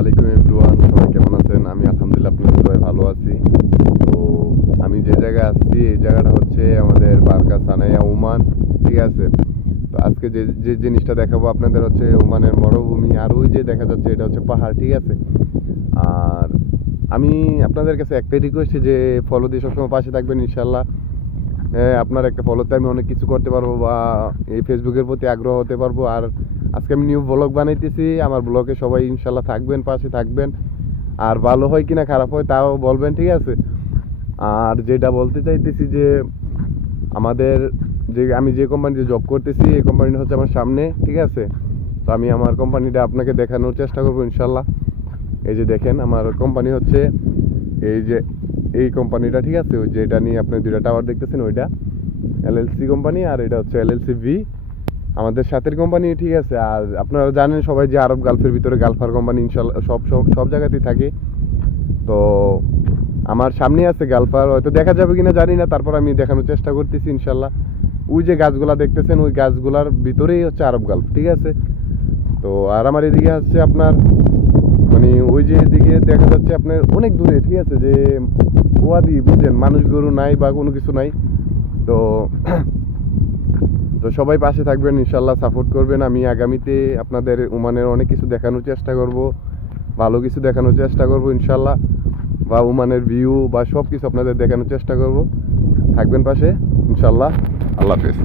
আলাইকুম এভরিওয়ান, সবাই কেমন আছেন? আমি আলহামদুলিল্লাহ আপনাদের সবাই ভালো আছি। তো আমি যে জায়গায় আসছি এই জায়গাটা হচ্ছে আমাদের বারকা সানাইয়া ওমান, ঠিক আছে? তো আজকে যে যে জিনিসটা দেখাবো আপনাদের হচ্ছে ওমানের মরুভূমি, আর ওই যে দেখা যাচ্ছে এটা হচ্ছে পাহাড়, ঠিক আছে? আর আমি আপনাদের কাছে একটাই রিকোয়েস্ট যে ফলো দিয়ে সবসময় পাশে থাকবেন ইনশাল্লাহ। আপনার একটা ফলোতে আমি অনেক কিছু করতে পারবো বা এই ফেসবুকের প্রতি আগ্রহ হতে পারবো। আর আজকে আমি নিউ ব্লগ বানাইতেছি, আমার ব্লগে সবাই ইনশাল্লাহ থাকবেন, পাশে থাকবেন। আর ভালো হয় কিনা খারাপ হয় তাও বলবেন, ঠিক আছে? আর যেটা বলতে চাইতেছি যে আমাদের আমি যে কোম্পানিতে জব করতেছি এই কোম্পানিটা হচ্ছে আমার সামনে, ঠিক আছে? তো আমি আমার কোম্পানিটা আপনাকে দেখানোর চেষ্টা করবো ইনশাল্লাহ। এই যে দেখেন আমার কোম্পানি হচ্ছে এই যে এই কোম্পানিটা, ঠিক আছে? ওই যেটা নিয়ে আপনি দুইটা টাওয়ার দেখতেছেন ওইটা এলএলসি কোম্পানি, আর এটা হচ্ছে এলএলসি ভি, আমাদের সাথের কোম্পানি, ঠিক আছে? আর আপনারা জানেন সবাই যে আরব গালফের ভিতরে গালফার কোম্পানি ইনশাল্লাহ সব সব সব জায়গাতেই থাকে। তো আমার সামনে আছে গালফার, হয়তো দেখা যাবে কিনা জানি না, তারপর আমি দেখানোর চেষ্টা করতেছি ইনশাল্লাহ। ওই যে গাছগুলা দেখতেছেন ওই গাছগুলার ভিতরেই হচ্ছে আরব গালফ, ঠিক আছে? তো আর আমার এদিকে হচ্ছে আপনার মানে ওই যে এদিকে দেখা যাচ্ছে আপনার অনেক দূরে, ঠিক আছে? যে ওয়াদি, বুঝছেন, মানুষ গরু নাই বা কোনো কিছু নাই। তো তো সবাই পাশে থাকবেন ইনশাল্লাহ, সাপোর্ট করবেন। আমি আগামীতে আপনাদের ওমানের অনেক কিছু দেখানোর চেষ্টা করব, ভালো কিছু দেখানোর চেষ্টা করব ইনশাল্লাহ, বা ওমানের ভিউ বা সব কিছু আপনাদের দেখানোর চেষ্টা করব। থাকবেন পাশে ইনশাল্লাহ। আল্লাহ হাফেজ।